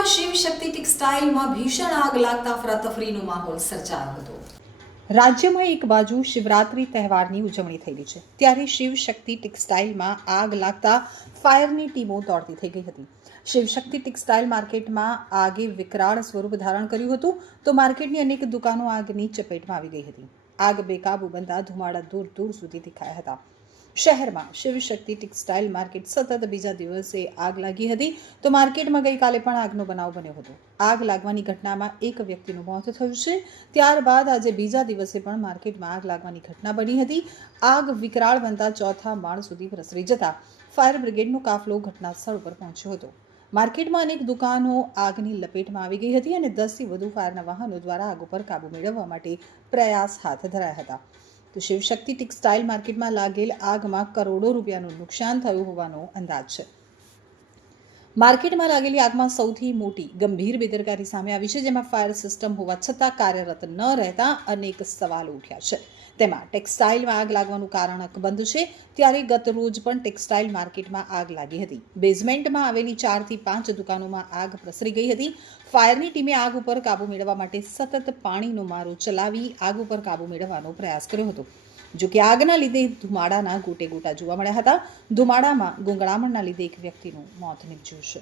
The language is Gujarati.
સુરતમાં શિવ શક્તિ ટેક્સટાઇલમાં ભીષણ આગ લાગતા ફરાતફરીનો માહોલ સર્જાયો હતો. રાજ્યમાં એક બાજુ શિવરાત્રી તહેવારની ઉજવણી રહી છે. ત્યારે શિવ શક્તિ ટેક્સટાઇલમાં આગ લાગતા ફાયરની ટીમો દોડતી થઈ ગઈ હતી. શિવશક્તિ ટેક્સટાઇલ માર્કેટમાં આગે વિકરાળ સ્વરૂપ ધારણ કર્યું હતું તો માર્કેટની અનેક દુકાનો આગની ચપેટમાં આવી ગઈ હતી. આગ બેકાબુ બનતા ધુમાડા દૂર દૂર સુધી દેખાયા હતા. શહેરમાં શિવશક્તિ ટેક્સટાઇલ માર્કેટ સતત બીજા દિવસે આગ લાગી હતી. તો માર્કેટમાં ગઈકાલે પણ આગનો બનાવ બન્યો હતો. આગ લાગવાની ઘટનામાં એક વ્યક્તિનું મોત થયું છે. ત્યારબાદ આજે બીજા દિવસે પણ માર્કેટમાં આગ લાગવાની ઘટના બની હતી. આગ વિકરાળ બનતા ચોથા માળ સુધી પ્રસરી જતા ફાયર બ્રિગેડનો કાફલો ઘટના સ્થળ પર પહોંચ્યો હતો. માર્કેટમાં અનેક દુકાનો આગની લપેટમાં આવી ગઈ હતી અને દસથી વધુ ફાયરના વાહનો દ્વારા આગ ઉપર કાબુ મેળવવા માટે પ્રયાસ હાથ ધરાયા હતા. તો શિવશક્તિ ટેક્સટાઇલ માર્કેટમાં લાગેલ આગમાં કરોડો રૂપિયાનું નુકસાન થયું હોવાનો અંદાજ છે. માર્કેટમાં લાગેલી આગમાં સૌથી મોટી ગંભીર બેદરકારી સામે આવી છે, જેમાં ફાયર સિસ્ટમ હોવા છતાં કાર્યરત ન રહેતા અનેક સવાલો ઉઠ્યા છે. તેમાં ટેક્સટાઇલમાં આગ લાગવાનું કારણ અકબંધ છે. ત્યારે ગત રોજ પણ ટેક્સટાઇલ માર્કેટમાં આગ લાગી હતી. બેઝમેન્ટમાં આવેલી ચારથી પાંચ દુકાનોમાં આગ પ્રસરી ગઈ હતી. ફાયરની ટીમે આગ ઉપર કાબુ મેળવવા માટે સતત પાણીનો મારો ચલાવી આગ ઉપર કાબુ મેળવવાનો પ્રયાસ કર્યો હતો. જો કે આગના લીધે ધુમાડાના ગોટે ગોટા જોવા મળ્યા હતા. ધુમાડામાં ગુંગળામણના લીધે એક વ્યક્તિનું મોત નીપજ્યું છે.